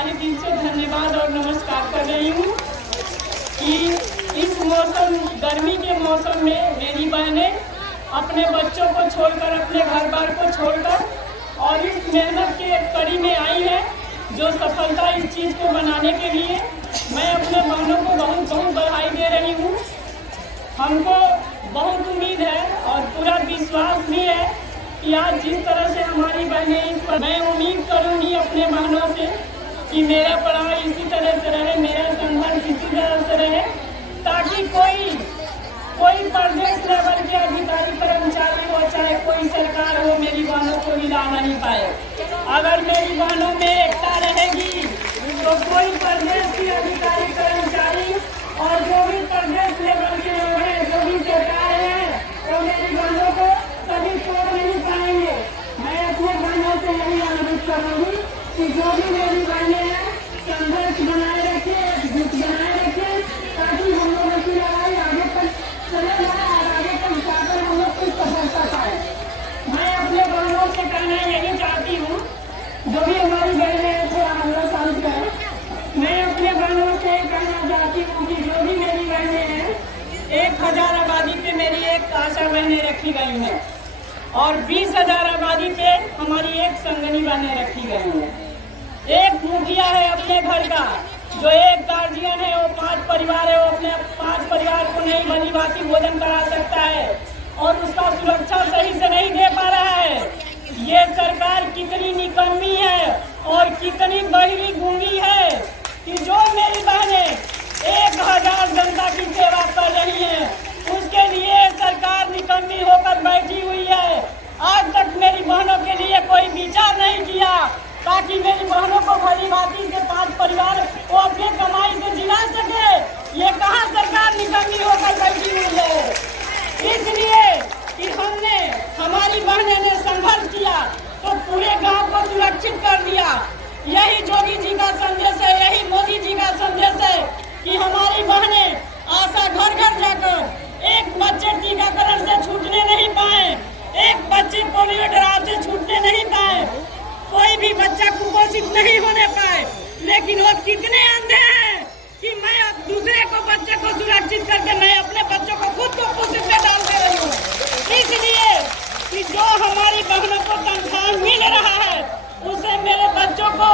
ताहे दिल से धन्यवाद और नमस्कार कर रही हूँ कि इस मौसम, गर्मी के मौसम में मेरी बहनें अपने बच्चों को छोड़कर, अपने घर बार को छोड़कर और इस मेहनत के कड़ी में आई है। जो सफलता इस चीज़ को बनाने के लिए मैं अपने बहनों को बहुत बहुत बधाई दे रही हूँ। हमको बहुत उम्मीद है और पूरा विश्वास भी है कि आज जिस तरह से हमारी बहनें इस पर, मैं उम्मीद करूँगी अपने बहनों से कि मेरा पढ़ाई इसी तरह से रहे, मेरा संघर्ष इसी तरह से रहे, ताकि कोई प्रदेश लेवल के अधिकारी कर्मचारी हो, चाहे कोई सरकार हो, मेरी बहनों को हिला नहीं पाए। अगर मेरी बहनों में एकता रहेगी तो कोई प्रदेश की अधिकारी कर्मचारी और जो भी प्रदेश लेवल के लोग हैं, जो भी सरकार है, तो मेरी बहनों को कभी छोड़ नहीं पाएंगे। मैं अपने बहनों से यही अनुरोध करूँगी कि जो भी मेरी बहनें हैं, संघर्ष बनाए रखे, एकजुट बनाए रखे, ताकि हम लोगों की लड़ाई आगे तक चले जाए और आगे तक जाकर हम लोग कुछ सफलता पाए। मैं अपने बहनों से कहना यही चाहती हूँ, जो भी हमारी बहनें हैं थोड़ा हल्ला शांत करें। मैं अपने बहनों से कहना चाहती हूँ कि जो भी मेरी बहनें हैं, 1000 आबादी पे मेरी एक आशा बहनें रखी गई हैं और 20,000 आबादी पे हमारी एक संगनी बहनें रखी गई हैं। एक मुखिया है अपने घर का, जो एक गार्जियन है, वो 5 परिवार है, वो अपने 5 परिवार को नहीं भली भांति भोजन करा सकता है और उसका सुरक्षा सही से नहीं दे पा रहा है। ये सरकार कितनी निकम्मी है और कितनी बहिरी गूंगी है कि जो मेरी बहनें 1000 जनता की सेवा कर रही हैं, उसके लिए सरकार निकम्मी होकर बैठी हुई है। आज तक मेरी बहनों के लिए कोई विचार नहीं किया ताकि मेरी बहनों को भली भांति से 5 परिवार को अपने कमाई से जिला सके। ये कहाँ सरकार निकम्मी होकर बैठी हुई है। इसलिए कि हमने, हमारी बहनें ने संघर्ष किया तो पूरे गांव को सुरक्षित कर दिया। यही जोगी जी का संदेश है, यही मोदी जी का संदेश है कि हमारी बहनें आशा घर घर जाकर एक बच्चे टीकाकरण से छूटने नहीं पाए, एक बच्चे पोलियो ड्रॉप से छूटने नहीं पाए, कोई भी बच्चा कुपोषित नहीं होने पाए। लेकिन वो कितने अंधे हैं कि मैं अब दूसरे को, बच्चे को सुरक्षित करके मैं अपने बच्चों को खुद कुपोषित में डाल दे रही हूँ। इसलिए कि जो हमारी बहनों को तनख्वाह मिल रहा है, उसे मेरे बच्चों को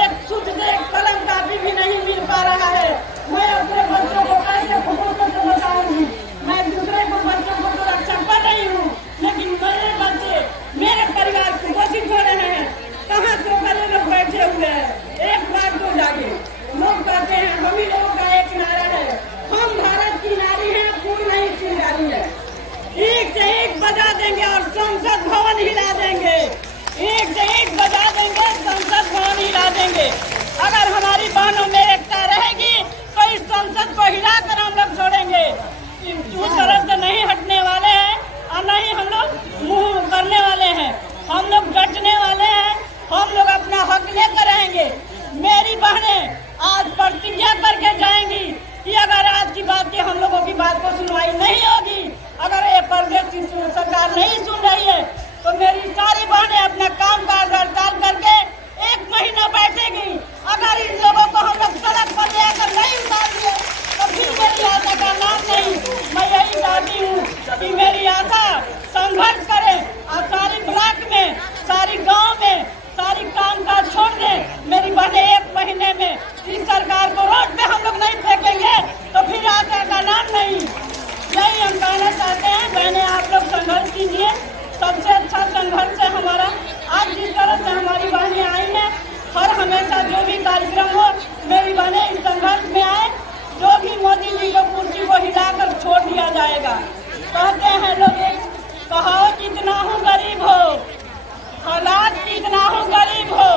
एक शुद्ध से कलम कापी भी नहीं मिल पा रहा है। मैं अपने बच्चों को कैसे कुपोषित बताऊंगी। मैं दूसरे को बच्चों को तो रक्षा कर रही हूँ, लेकिन मेरे बच्चे, मेरे परिवार कुपोषित हो रहे हैं। कहाँ से बड़े लोग बैठे हुए हैं। एक बार तो जागे, लोग कहते हैं, मम्मी लोगों का एक नारा है, हम भारत की नारी हैं, खून नहीं चिंगारी है। एक से एक बजा देंगे और संसद भवन हिला देंगे, एक से एक बजा देंगे, संसद भवन हिला देंगे। अगर हमारी बहनों में एकता रहेगी तो इस संसद को हिलाकर हम लोग छोड़ेंगे। उस तरह से नहीं हटने वाले हैं और नहीं हम लोग मुँह करने वाले हैं। हम लोग डटने वाले हैं, हम लोग अपना हक लेकर रहेंगे। मेरी बहनें आज प्रतिज्ञा करके जाएंगी कि अगर आज की बात की, हम लोगों की बात को सुनवाई नहीं होगी, अगर ये प्रदेश की सरकार नहीं सुन रही है, तो मेरी सारी बहनें अपना काम काज हड़ताल करके 1 महीना बैठेगी। अगर इन लोगों को हम लोग सड़क पर ले आकर नहीं उतार दिए तो फिर मेरी आशा का नाम नहीं। मैं यही चाहती हूँ कि मेरी आशा संघर्ष करें और सारी ब्लॉक में, सारी गाँव में, सारी काम काज छोड़ दें। मेरी बहनें 1 महीने में इस सरकार को रोड पे हम लोग नहीं फेंकेंगे तो फिर आशा का नाम नहीं। यही हम कहना चाहते हैं। बहनें, आप लोग संघर्ष कीजिए, सबसे अच्छा संघर्ष है हमारा। आज जिस तरह से हमारी बहनें आई हैं, हर हमेशा जो भी कार्यक्रम हो, मेरी बहनें इस संघर्ष में आए। जो भी मोदी जी को कुर्सी को हिलाकर छोड़ दिया जाएगा। कहते हैं लोग, एक कहावत, कितना हूँ गरीब हो, हालात कितना हूँ गरीब हो,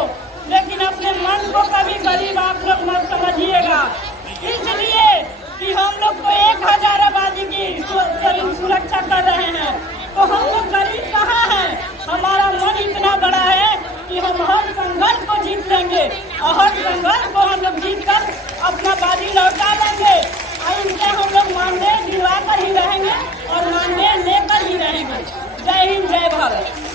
लेकिन अपने मन को कभी गरीब आप लोग मत समझिएगा। इसलिए कि हम लोग तो 1000 आबादी की सुरक्षा कर रहे हैं, तो हम लोग गरीब कहाँ हैं। हमारा मन इतना बड़ा है कि हम हर संघर्ष को जीत लेंगे और हर संघर्ष को हम लोग जीत कर अपना बाजी लौटा लेंगे। और इनसे हम लोग मानदेय दिलवा कर ही रहेंगे और मानदेय लेकर ही रहेंगे। जय हिंद, जय भारत।